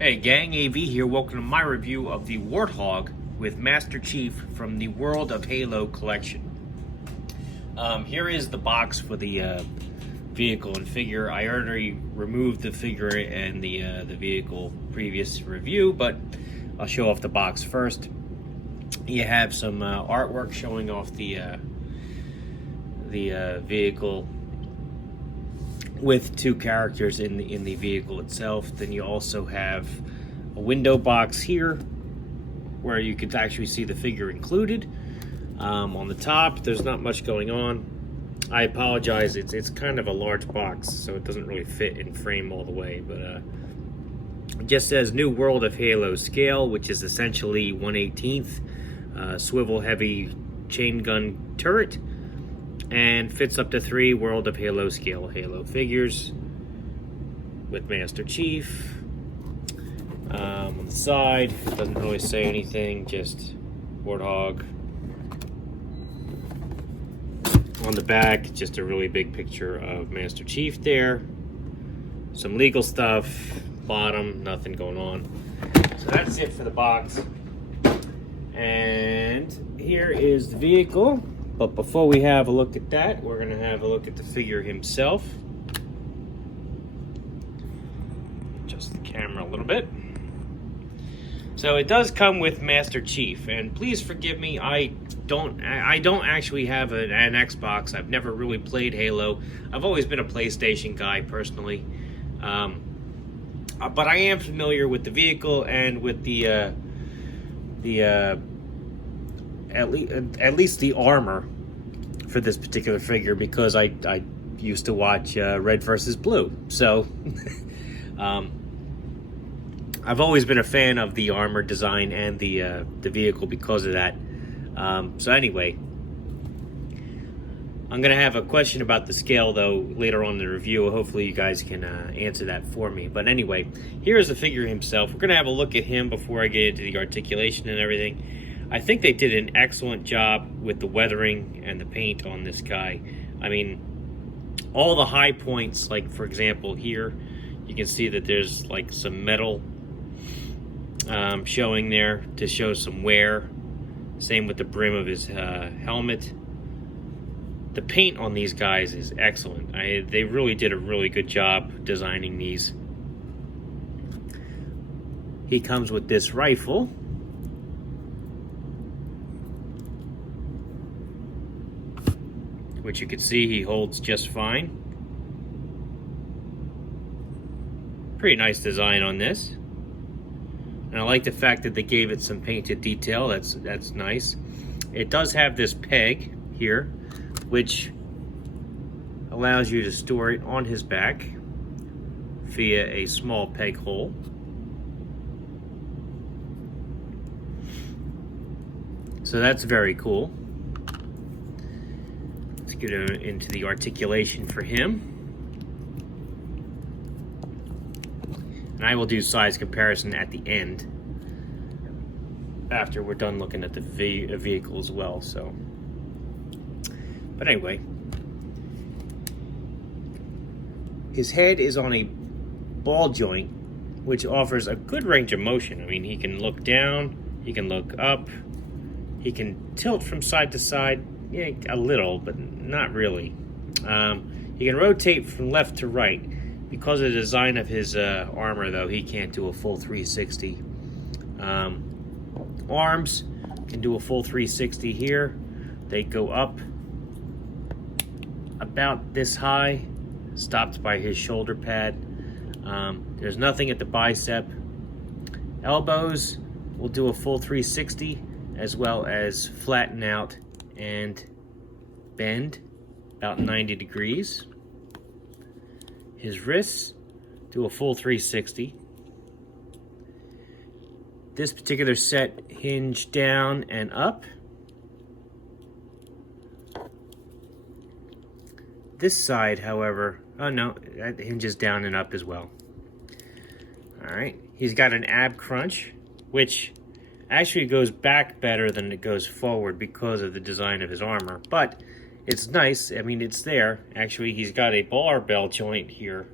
Hey gang, AV here. Welcome to my review of the Warthog with Master Chief from the World of Halo collection. Here is the box for the vehicle and figure. I already removed the figure and the vehicle previous review, but I'll show off the box first. You have some artwork showing off the vehicle with two characters in the vehicle itself. Then you also have a window box here where you could actually see the figure included. On the top, there's not much going on. I apologize, it's kind of a large box, so it doesn't really fit in frame all the way, but it just says New World of Halo scale, which is essentially 1/18 swivel heavy chain gun turret, and fits up to 3 World of Halo scale Halo figures with Master Chief. On the side, doesn't really say anything, just Warthog. On the back, just a really big picture of Master Chief there. Some legal stuff. Bottom, nothing going on. So that's it for the box. And here is the vehicle. But before we have a look at that, we're going to have a look at the figure himself. Adjust the camera a little bit. So it does come with Master Chief, and please forgive me, I don't actually have an Xbox. I've never really played Halo. I've always been a PlayStation guy personally. But I am familiar with the vehicle and with at least the armor for this particular figure, because I used to watch Red vs. Blue. So I've always been a fan of the armor design and the vehicle because of that. So anyway, I'm going to have a question about the scale, though, later on in the review. Hopefully you guys can answer that for me. But anyway, here's the figure himself. We're going to have a look at him before I get into the articulation and everything. I think they did an excellent job with the weathering and the paint on this guy. I mean, all the high points, like for example here, you can see that there's like some metal showing there to show some wear. Same with the brim of his helmet. The paint on these guys is excellent. They really did a really good job designing these. He comes with this rifle, which you can see he holds just fine. Pretty nice design on this. And I like the fact that they gave it some painted detail. That's nice. It does have this peg here, which allows you to store it on his back via a small peg hole. So that's very cool. Let's get into the articulation for him. And I will do size comparison at the end, after we're done looking at the vehicle as well. So, but anyway, his head is on a ball joint, which offers a good range of motion. I mean, he can look down, he can look up, he can tilt from side to side, yeah, a little, but not really. He can rotate from left to right. Because of the design of his armor, though, he can't do a full 360. Arms can do a full 360 here. They go up about this high, stopped by his shoulder pad. There's nothing at the bicep. Elbows will do a full 360, as well as flatten out and bend about 90 degrees. His wrists do a full 360. This particular set hinge down and up. This side, however, oh no, that hinges down and up as well. All right, he's got an ab crunch, which actually goes back better than it goes forward because of the design of his armor, but it's nice. I mean, it's there. Actually, he's got a barbell joint here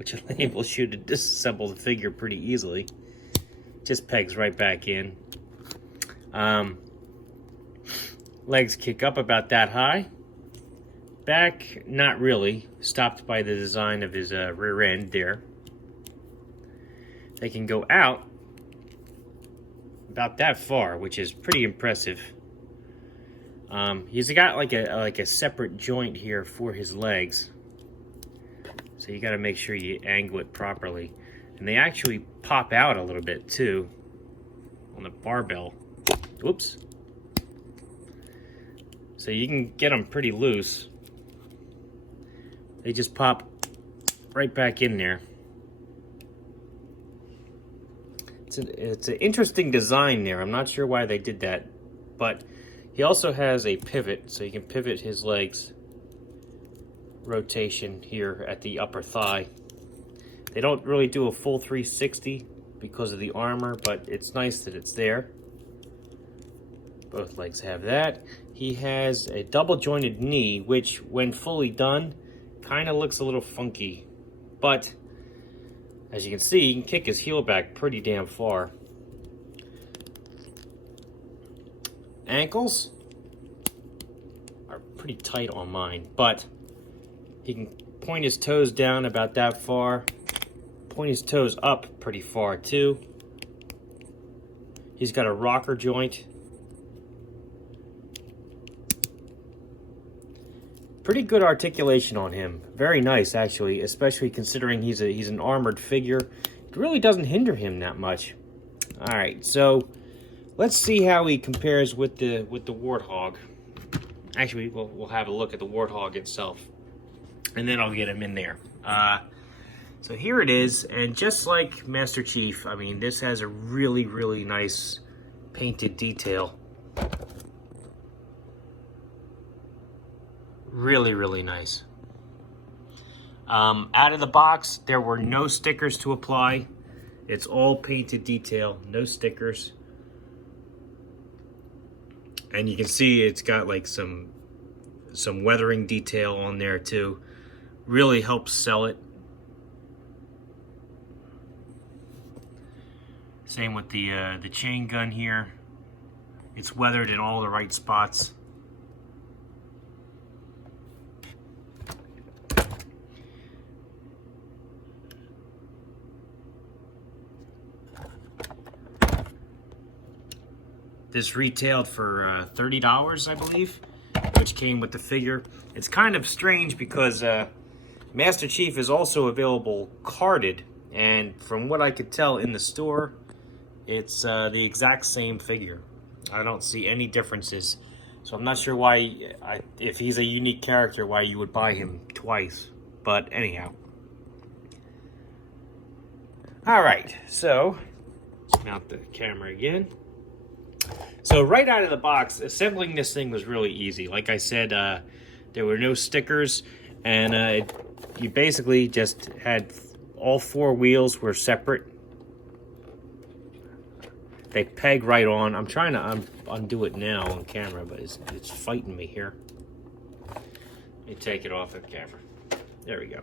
which enables you to disassemble the figure pretty easily. Just pegs right back in. Legs kick up about that high. Back, not really. Stopped by the design of his rear end there. They can go out about that far, which is pretty impressive. He's got like a separate joint here for his legs, so you got to make sure you angle it properly. And they actually pop out a little bit too on the barbell. Oops. So you can get them pretty loose. They just pop right back in there. It's an interesting design there. I'm not sure why they did that, but he also has a pivot, so you can pivot his legs. Rotation here at the upper thigh. They don't really do a full 360 because of the armor, but it's nice that it's there. Both legs have that. He has a double jointed knee, which when fully done, kind of looks a little funky, but as you can see, he can kick his heel back pretty damn far. Ankles are pretty tight on mine, but he can point his toes down about that far, point his toes up pretty far too. He's got a rocker joint. Pretty good articulation on him. Very nice, actually, especially considering he's an armored figure. It really doesn't hinder him that much. All right, so let's see how he compares with the Warthog. Actually, we'll have a look at the Warthog itself, and then I'll get him in there. So here it is, and just like Master Chief, I mean, this has a really, really nice painted detail. Really, really nice. Out of the box, there were no stickers to apply. It's all painted detail, no stickers. And you can see it's got like some weathering detail on there too. Really helps sell it. Same with the chain gun here. It's weathered in all the right spots. This retailed for $30, I believe, which came with the figure. It's kind of strange because Master Chief is also available carded, and from what I could tell in the store, it's the exact same figure. I don't see any differences, so I'm not sure why, if he's a unique character, why you would buy him twice. But anyhow. All right, so let's mount the camera again. So right out of the box, assembling this thing was really easy. Like I said, there were no stickers, and you basically just had all four wheels were separate. They peg right on. I'm trying to undo it now on camera, but it's fighting me here. Let me take it off the camera. There we go.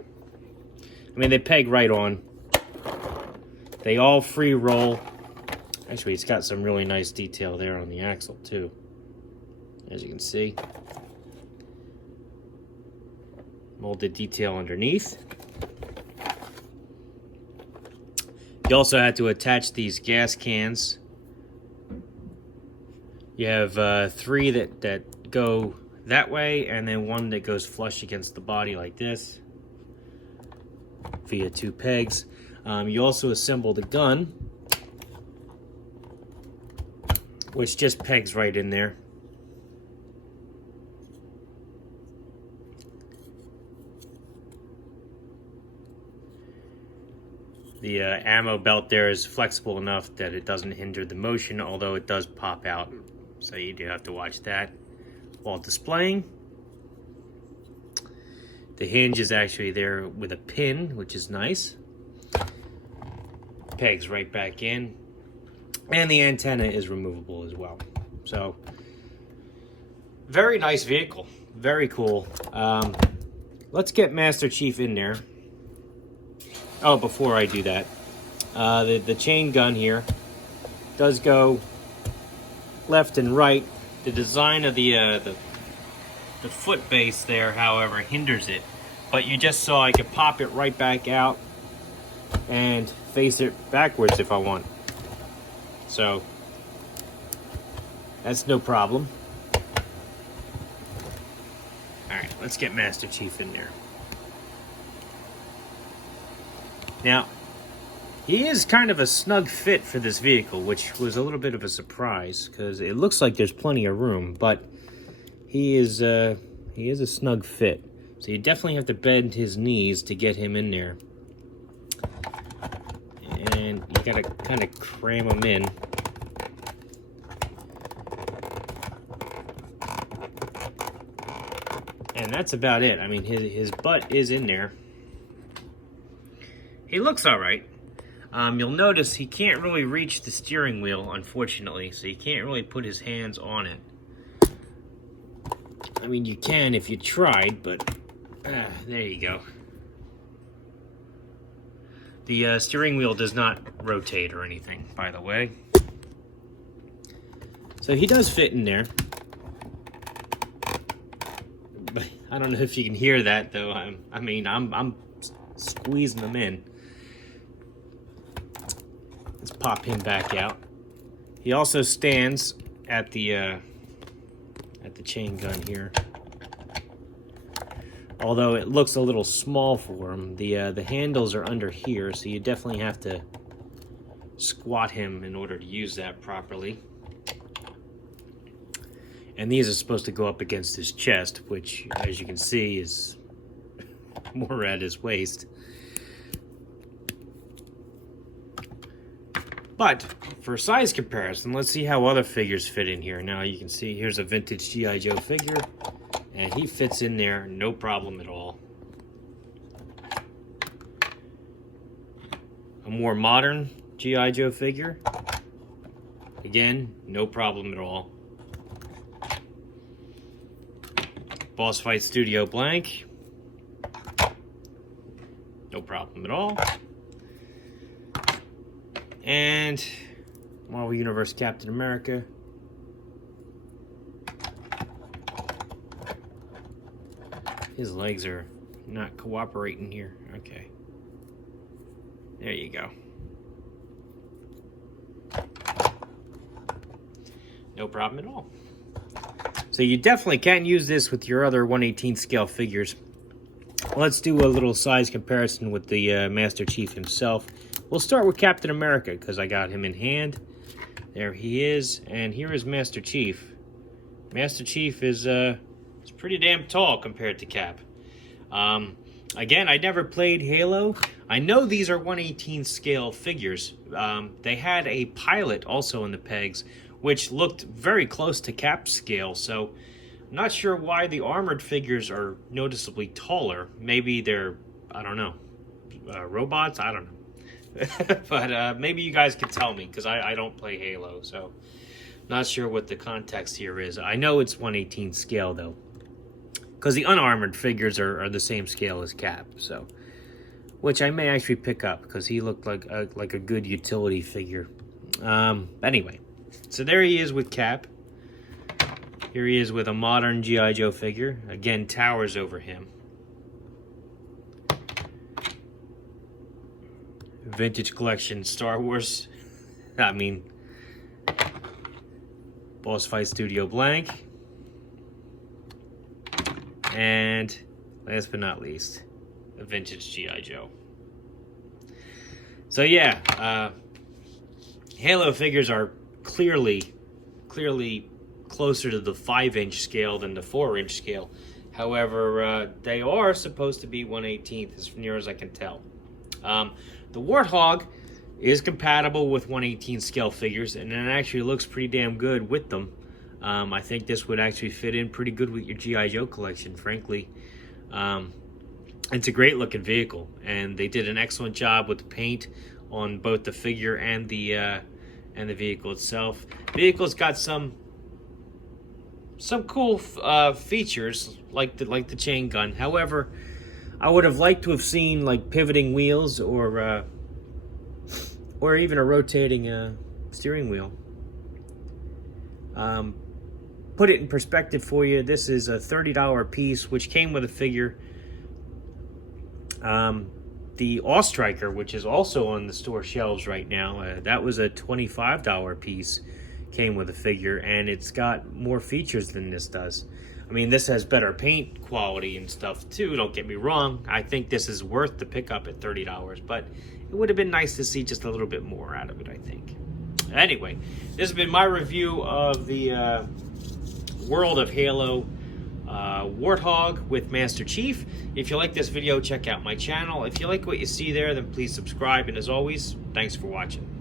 I mean, they peg right on. They all free roll. Actually, it's got some really nice detail there on the axle, too. As you can see. Molded detail underneath. You also had to attach these gas cans. You have 3 that go that way, and then 1 that goes flush against the body like this. Via 2 pegs. You also assemble the gun, which just pegs right in there. The ammo belt there is flexible enough that it doesn't hinder the motion, although it does pop out, so you do have to watch that while displaying. The hinge is actually there with a pin, which is nice. Pegs right back in. And the antenna is removable as well. So, very nice vehicle. Very cool. Let's get Master Chief in there. Oh, before I do that, the chain gun here does go left and right. The design of the foot base there, however, hinders it. But you just saw I could pop it right back out and face it backwards if I want. So that's no problem. Alright, let's get Master Chief in there. Now, he is kind of a snug fit for this vehicle, which was a little bit of a surprise, because it looks like there's plenty of room, but he is a snug fit. So you definitely have to bend his knees to get him in there. And you gotta kind of cram him in. And that's about it. I mean, his butt is in there. He looks all right. You'll notice he can't really reach the steering wheel, unfortunately, so you can't really put his hands on it. I mean, you can if you tried, but there you go. The steering wheel does not rotate or anything, by the way. So he does fit in there. But I don't know if you can hear that, though. I'm squeezing him in. Let's pop him back out. He also stands at the chain gun here. Although it looks a little small for him, the handles are under here, so you definitely have to squat him in order to use that properly. And these are supposed to go up against his chest, which, as you can see, is more at his waist. But for size comparison, let's see how other figures fit in here. Now you can see here's a vintage G.I. Joe figure, and he fits in there no problem at all. A more modern G.I. Joe figure, again, no problem at all. Boss Fight Studio blank, no problem at all. And Marvel Universe Captain America. His legs are not cooperating here. Okay. There you go. No problem at all. So you definitely can use this with your other 1/18 scale figures. Let's do a little size comparison with the Master Chief himself. We'll start with Captain America, because I got him in hand. There he is, and here is Master Chief. Master Chief is pretty damn tall compared to Cap. Again, I never played Halo. I know these are 1/18 scale figures. They had a pilot also in the pegs, which looked very close to Cap's scale, so I'm not sure why the armored figures are noticeably taller. Maybe they're, I don't know, robots? I don't know. But maybe you guys can tell me, because I don't play Halo, so not sure what the context here is. I know it's 1/18 scale, though, because the unarmored figures are the same scale as Cap, so which I may actually pick up, because he looked like a good utility figure. Anyway, so there he is with Cap. Here he is with a modern G.I. Joe figure. Again, towers over him. Vintage collection Star Wars. I mean, Boss Fight Studio blank. And last but not least, a vintage G.I. Joe. So yeah, Halo figures are clearly closer to the 5-inch scale than the 4-inch scale. However, they are supposed to be 1/18 as near as I can tell. The Warthog is compatible with 1/18 scale figures, and it actually looks pretty damn good with them. I think this would actually fit in pretty good with your G.I. Joe collection, frankly. It's a great looking vehicle, and they did an excellent job with the paint on both the figure and the vehicle itself. The vehicle's got some cool features like the chain gun. However, I would have liked to have seen like pivoting wheels or even a rotating steering wheel. Put it in perspective for you. This is a $30 piece, which came with a figure. The Ostriker, which is also on the store shelves right now, that was a $25 piece, came with a figure, and it's got more features than this does. I mean, this has better paint quality and stuff too, don't get me wrong. I think this is worth the pickup at $30, but it would have been nice to see just a little bit more out of it, I think. Anyway, this has been my review of the World of Halo Warthog with Master Chief. If you like this video, check out my channel. If you like what you see there, then please subscribe. And as always, thanks for watching.